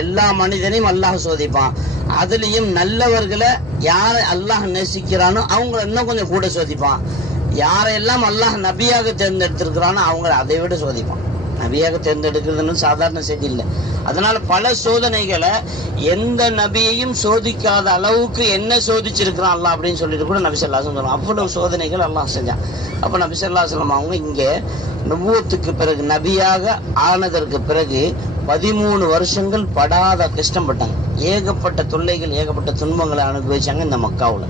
எல்லா மனிதனையும் அல்லாஹ் சோதிப்பான். அதுலயும் நல்லவர்களை யாரை அல்லாஹ் நேசிக்கிறானோ அவங்கள இன்னும் கொஞ்சம் கூட சோதிப்பான். யாரையெல்லாம் அல்லாஹ் நபியாக தேர்ந்தெடுத்திருக்கிறானோ அவங்களை அதை விட சோதிப்பான். நபியாக தேர்ந்தெடுக்கிறதுன்னு சாதாரண செய்தி இல்லை. அதனால பல சோதனைகளை எந்த நபியையும் சோதிக்காத அளவுக்கு என்ன சோதிச்சிருக்கிறான் அல்லாஹ் அப்படின்னு சொல்லிட்டு கூட நபி ஸல்லல்லாஹு அலைஹி வஸல்லம் அவ்வளவு சோதனைகள் அல்லாஹ் செஞ்சான். அப்ப நபி ஸல்லல்லாஹு அலைஹி வஸல்லம் அவங்க இங்கே நுபுவத்துக்கு பிறகு நபியாக ஆனதற்கு பிறகு 13 வருஷங்கள் படாத கஷ்டப்பட்டாங்க. ஏகப்பட்ட தொல்லைகள் ஏகப்பட்ட துன்பங்களை அனுபவிச்சாங்க இந்த மக்காவுல.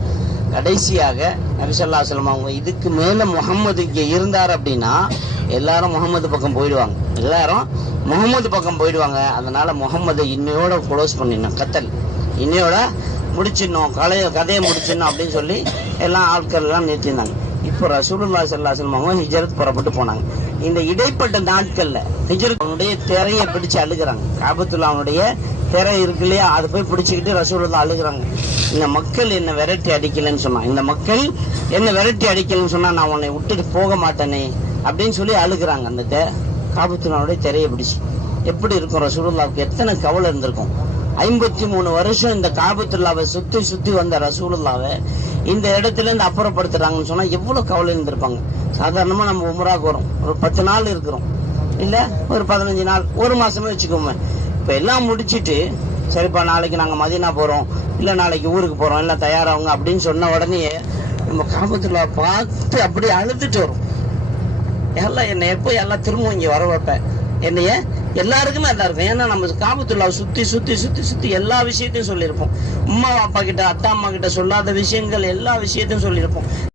கடைசியாக நபி ஸல்லல்லாஹு அலைஹி வஸல்லம் அவங்க இதுக்கு மேல முகம்மது இங்கே இருந்தார் அப்படின்னா எல்லாரும் முகம்மது பக்கம் போயிடுவாங்க, எல்லாரும் முகம்மது பக்கம் போயிடுவாங்க. அதனால முகம்மதை இன்னையோட க்ளோஸ் பண்ணிடணும், கத்தல் இன்னையோட முடிச்சிடணும், கதையை முடிச்சிடணும் அப்படின்னு சொல்லி எல்லாம் ஆட்கள் எல்லாம் நிறுத்திருந்தாங்க. இப்போ ரசூலுல்லாஹி ஸல்லல்லாஹு அலைஹி வஸல்லம் அவங்க ஹிஜ்ரத் புறப்பட்டு போனாங்க. இந்த இடைப்பட்ட நாட்கள்ல ஹிஜ்ரத் அவனுடைய திரையை பிடிச்சு அழுகிறாங்க. காபத்துல்லாவுடைய திரை இருக்கு இல்லையா, அதை போய் பிடிச்சிக்கிட்டு ரசூலுல்லாஹ் அழுகிறாங்க. இந்த மக்கள் என்ன விரட்டி அடிக்கலன்னு சொன்னா, இந்த மக்கள் என்ன விரட்டி அடிக்கலன்னு சொன்னா நான் உன்னை விட்டுட்டு போக மாட்டேனே அப்படின்னு சொல்லி அழுகிறாங்க. அந்த காபத்துல்லாவுடைய திரையை பிடிச்சு எப்படி இருக்கும் ரசூலுல்லாவுக்கு எத்தனை கவலை இருந்திருக்கும். 53 வருஷம் இந்த காபத்துல்லாவை சுத்தி சுத்தி வந்த ரசூலுல்லாவை இந்த இடத்துல இருந்து அப்புறப்படுத்துறாங்கன்னு சொன்னா எவ்வளவு கவலை இருந்திருப்பாங்க. சாதாரணமா நம்ம உம்ராக்கு வரும், ஒரு 10 நாள் இருக்கிறோம், இல்ல ஒரு 15 நாள், ஒரு மாசமே வச்சுக்கோங்க. இப்ப எல்லாம் முடிச்சிட்டு சரிப்பா நாளைக்கு நாங்க மதீனா போறோம், இல்ல நாளைக்கு ஊருக்கு போறோம், எல்லாம் தயாராகுங்க அப்படின்னு சொன்ன உடனே நம்ம காபத்துல்லா பார்த்து அப்படியே அழுதுட்டு வரும். எல்லாம் என்ன எப்போ எல்லாம் திரும்ப இங்க வர வைப்பேன் என்னைய எல்லாருக்குமே நல்லா இருக்கும். ஏன்னா நம்ம காபத்துல்லாவை சுத்தி சுத்தி சுத்தி சுத்தி எல்லா விஷயத்தையும் சொல்லியிருப்போம். அம்மா அப்பா கிட்ட அத்தா அம்மா கிட்ட சொல்லாத விஷயங்கள் எல்லா விஷயத்தையும் சொல்லியிருப்போம்.